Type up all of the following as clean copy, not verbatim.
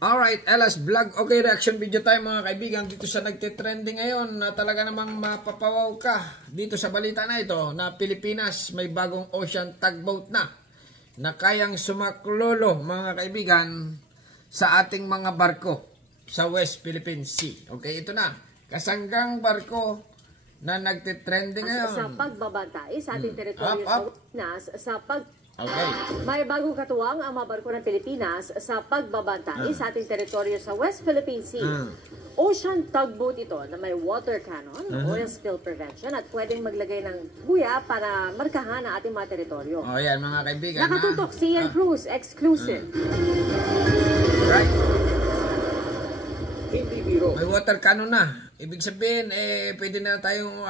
Alright, LS Vlog. Okay, reaction video tayo mga kaibigan dito sa nagtitrending ngayon na talaga namang mapapawaw ka dito sa balita na ito na Pilipinas may bagong ocean tugboat na kayang sumaklolo mga kaibigan sa ating mga barko sa West Philippine Sea. Okay, ito na. Kasanggang barko na nagtitrending ngayon. Sa pagbabantay sa ating teritoryo sa Pilipinas, Okay. May bagong katuwang ang mga barko ng Pilipinas sa pagbabantay sa ating teritoryo sa West Philippine Sea. Ocean tugboat ito na may water cannon, oil spill prevention at pwedeng maglagay ng buya para markahan ang ating mga teritoryo. O yan mga kaibigan. Nakatutok si Ian Cruz, exclusive. Right. Hindi biro. May water cannon na. Ibig sabihin, pwede na tayong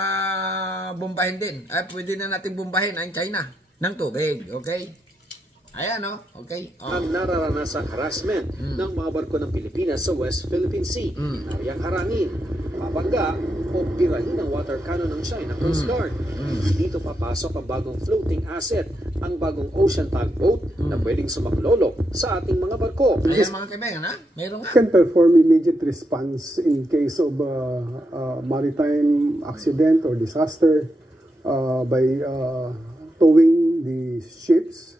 bombahin din. Pwede na natin bombahin ang China ng tubig, okay? Ayan, no? Okay. Ang nararanasang harassment ng mga barko ng Pilipinas sa West Philippine Sea. Nariyang harangin, mabangga o pirahin ang water cannon ng China Coast Guard. Dito papasok ang bagong floating asset, ang bagong ocean tugboat na pwedeng sumaklolo sa ating mga barko. Ayan mga kaibigan, ha? Meron nga. Can perform immediate response in case of maritime accident or disaster by towing the ships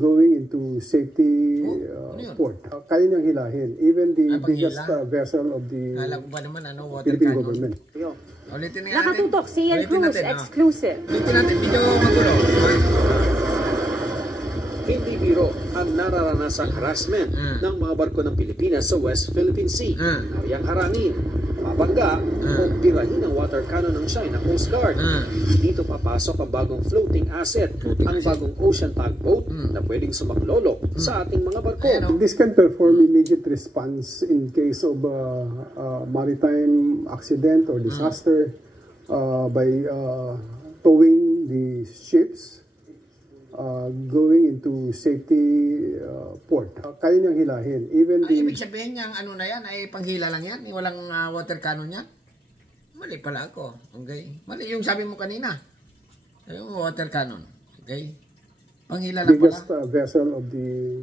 going into safety port. Kaya niyang hilahin. Even the biggest vessel of the Kala ko ba naman, water Philippine cannon? government. Ulitin nga natin. Nakatutok si Ian Ulitin Cruz, natin, exclusive. Ulitin natin, medyo magulo. Hindi biro ang nararanasang harassment ng mga barko ng Pilipinas sa West Philippine Sea. Nariyang harangin, mabangga o pirahin ang water cannon ng China Coast Guard. Dito papasok ang bagong floating asset, ang bagong ocean tugboat na pwedeng sumaklolo sa ating mga barko. This can perform immediate response in case of maritime accident or disaster by towing the ships going into safety port. Kaya niyang hilahin. Even the Ibig sabihin niyang ano na yan, ay panghila lang yan? Walang water cannon yan? Mali pala ako. Okay? Mali yung sabi mo kanina. Yung water cannon. Okay? Panghila lang biggest pala. vessel of the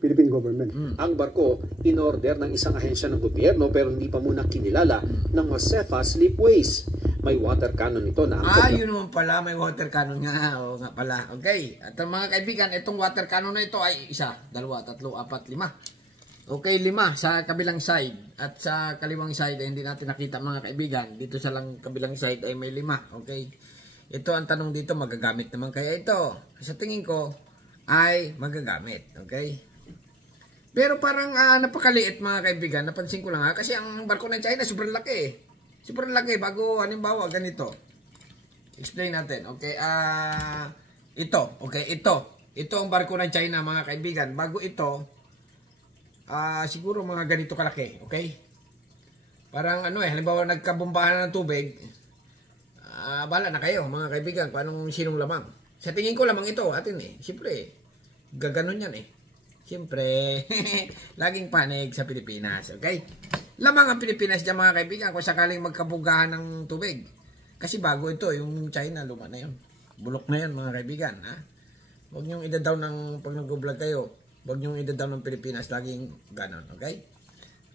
Philippine government. Ang barko, in-order ng isang ahensya ng gobyerno pero hindi pa muna kinilala ng Josefa Slipways. May water cannon ito na angkop Yun naman pala. May water cannon nga. Oo nga pala. Okay. At mga kaibigan, itong water cannon na ito ay 1, 2, 3, 4, 5. Okay, 5 sa kabilang side. At sa kaliwang side ay hindi natin nakita mga kaibigan. Dito sa lang kabilang side ay may 5. Okay. Ito ang tanong dito, magagamit naman kaya ito? Sa tingin ko ay magagamit. Okay. Pero parang napakaliit mga kaibigan. Napansin ko lang kasi ang barko ng China sobrang laki Sobrang laki bago halimbawa ganito. Explain natin. Okay, ito. Okay, ito ang barko ng China mga kaibigan. Bago ito, siguro mga ganito kalaki. Okay? Parang halimbawa nagkabombahan ng tubig. Bala na kayo mga kaibigan. Paano sinong lamang? Sa tingin ko lamang ito atin Siyempre, gaganon yan Siyempre, laging panig sa Pilipinas. Okay? Lamang ang Pilipinas dyan mga kaibigan kung sakaling magkabugahan ng tubig. Kasi bago ito, yung China, luma na yun. Bulok na yun mga kaibigan. Huwag niyong idadaw ng, pag nag-vlog kayo, huwag niyong idadaw ng Pilipinas, laging ganon. Okay?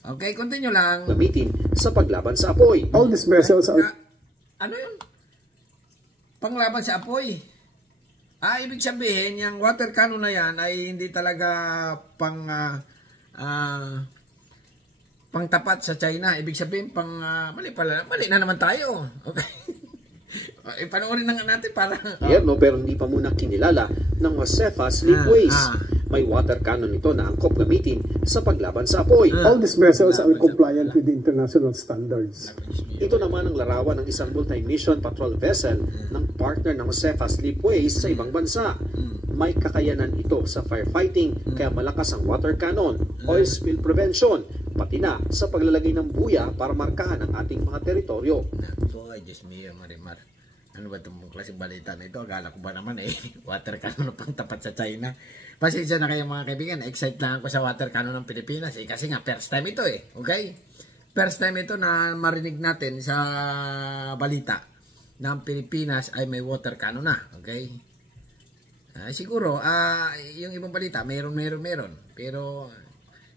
Okay, continue lang. gamitin sa paglaban sa apoy. All these vessels are Ano yun? Panglaban sa apoy. Ibig sabihin, yung water cannon na yan ay hindi talaga pangtapat sa China. Ibig sabihin, mali na naman tayo. Okay? Panoorin na nga natin para Gobyerno pero hindi pa muna kinilala ng Josefa Slipways. May water cannon ito na angkop gamitin sa paglaban sa apoy. all these vessels are compliant with the international standards. Ito naman ang larawan ng isang multi-mission patrol vessel ng partner ng Josefa Slipways sa ibang bansa. May kakayanan ito sa firefighting kaya malakas ang water cannon, oil spill prevention, pati na sa paglalagay ng buya para markahan ang ating mga teritoryo. So, Diyos mio, Marimar. Ano ba itong klaseng balita na ito? Akala ko ba naman water cannon na pang tapat sa China. Pasensya na kayo mga kaibigan. Excited lang ako sa water cannon ng Pilipinas. Kasi nga, first time ito Okay? First time ito na marinig natin sa balita na ang Pilipinas ay may water cannon na. Okay? Siguro, yung ibang balita, meron. Pero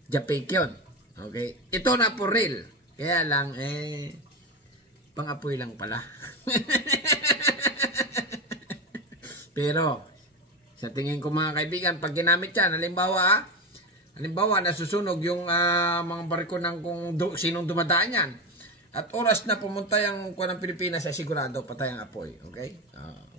Japik yun. Okay? Ito na for real. Kaya lang, pang-apoy lang pala. Pero, sa tingin ko mga kaibigan, pag ginamit yan, halimbawa nasusunog yung mga barko ng sinong dumadaan yan. At oras na pumunta yung kuha ng Pilipinas, ay sigurado patay ang apoy. Okay?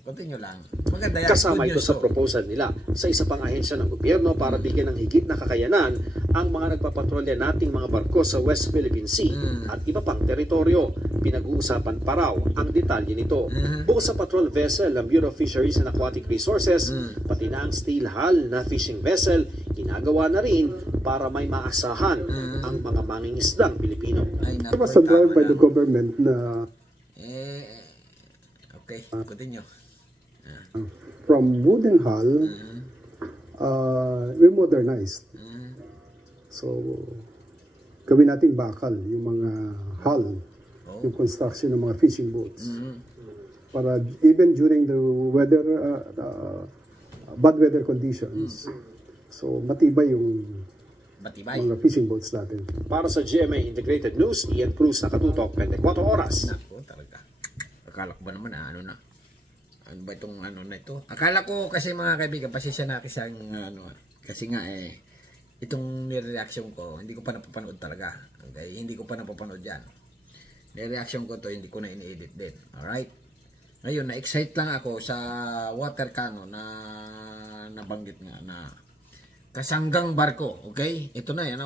Continue lang. Maganda yan. Kasama ito sa proposal nila sa isa pang ahensya ng gobyerno para bigyan ng higit na kakayanan ang mga nagpapatrolya nating mga barko sa West Philippine Sea at iba pang teritoryo. Pinag-uusapan pa raw ang detalye nito. Bukod sa patrol vessel ng Bureau of Fisheries and Aquatic Resources, pati na ang steel hull na fishing vessel, ginagawa na rin para may maasahan ang mga mangingisdang Pilipino. There was a drive by the government na okay, continue. From wooden hull, we modernized. So, gawin nating bakal yung mga hull, yung construction ng mga fishing boats. Para even during the weather, bad weather conditions, so matibay yung mga fishing boats natin. Para sa GMA Integrated News, Ian Cruz, nakatutok 24 oras. Nako, talaga. Akala ko ba naman ano ba itong na ito? Akala ko kasi mga kaibigan, pasensya na kasi kasi nga itong nireaction ko, hindi ko pa napapanood talaga. Okay? Hindi ko pa napapanood yan. Nireaction ko to, hindi ko na ini-edit din. Alright? Ngayon, na-excite lang ako sa water cannon na nabanggit nga na kasanggang barko. Okay? Ito na yan,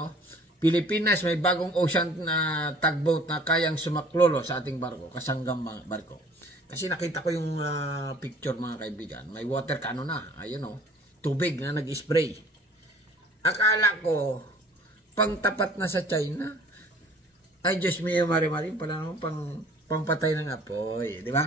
Pilipinas may bagong ocean na tugboat na kayang sumaklolo sa ating barko. Kasanggang barko. Kasi nakita ko yung picture mga kaibigan. May water cannon na. Ayun tubig na nag-spray. Akala ko, pang tapat na sa China. Ay, Diyos mio, mari-mari, pala pangpatay ng apoy. Di ba?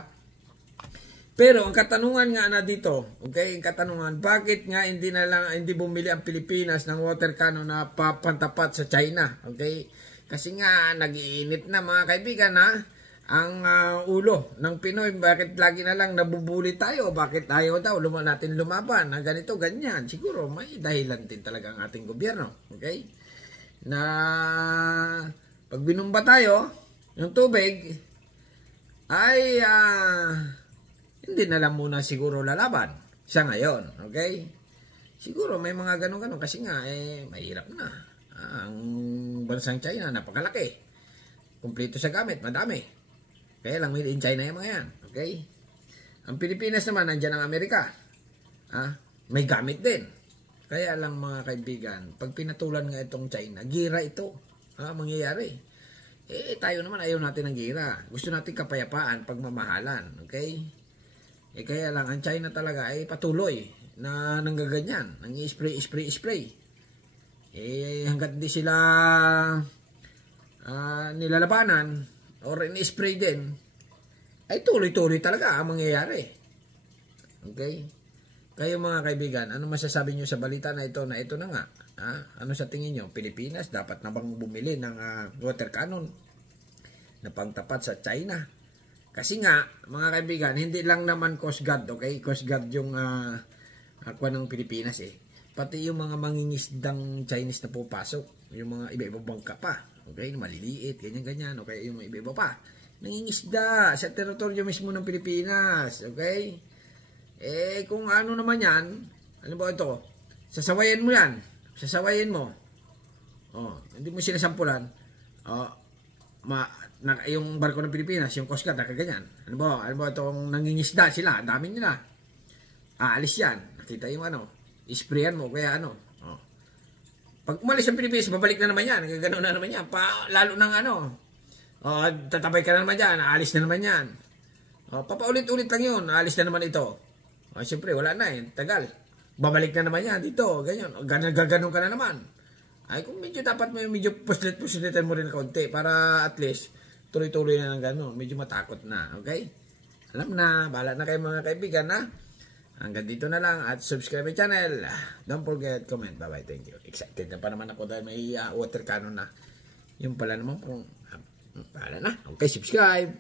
Pero, ang katanungan nga na dito, okay, ang katanungan, bakit nga hindi bumili ang Pilipinas ng water cannon na pantapat sa China? Okay? Kasi nga, nag-iinit na mga kaibigan, ang ulo ng Pinoy, bakit lagi na lang nabubuli tayo? Bakit ayaw daw natin lumaban? Ganito, ganyan. Siguro may dahilan din talaga ang ating gobyerno. Okay? Na pag binumba tayo, yung tubig, ay hindi na lang muna siguro lalaban siya ngayon. Okay? Siguro may mga ganun-ganun kasi nga, mahirap na. Ang bansang China, napakalaki. Kumpleto sa gamit, madami. Kaya lang, made in China yung mga yan. Okay? Ang Pilipinas naman, nandyan ang Amerika. May gamit din. Kaya lang mga kaibigan, pag pinatulan nga itong China, gira ito. Mangyayari. Tayo naman ayaw natin ng gira. Gusto natin kapayapaan, pagmamahalan. Okay? Kaya lang, ang China talaga ay patuloy na nanggaganyan. Nang spray. Hanggat di sila nilalabanan, or in-spray din, ay tuloy-tuloy talaga ang mangyayari. Okay? Kayo mga kaibigan, ano masasabi nyo sa balita na ito na nga? Ano sa tingin nyo? Pilipinas, dapat na bang bumili ng water cannon na pangtapat sa China? Kasi nga, mga kaibigan, hindi lang naman Coast Guard, okay? Coast Guard yung aqua ng Pilipinas Pati yung mga mangingisdang Chinese na pupasok, yung mga iba-ibang bangka pa. Okay, maliliit, ganyan-ganyan. Okay, yung iba-iba pa. Nangingisda sa teritoryo mismo ng Pilipinas. Okay? Kung ano naman yan, ano ba ito? Sasawayin mo yan. Sasawayin mo. Hindi mo sinasampulan. Yung barko ng Pilipinas, yung Coast Guard, nakaganyan. Ano ba itong nangingisda sila? Ang dami nila. Aalis yan. Nakita yung isprayan mo, kaya pag umalis ang Pilipinas, babalik na naman yan. Ganoon na naman yan. Lalo ng tatabay ka na naman yan. Aalis na naman yan. Papaulit-ulit lang yun. Aalis na naman ito. Siyempre, wala na tagal. Babalik na naman yan dito. Ganyan. Gaganon ka na naman. Kung dapat medyo puslit-puslitan mo rin konti para at least tuloy-tuloy na ng gano'n. Medyo matakot na. Okay? Alam na. Bahala na kayo mga kaibigan Hanggang dito na lang at subscribe my channel. Don't forget, comment. Bye-bye. Thank you. Excited na pa naman ako dahil may water cannon na. Yung pala naman pala na. Okay, subscribe.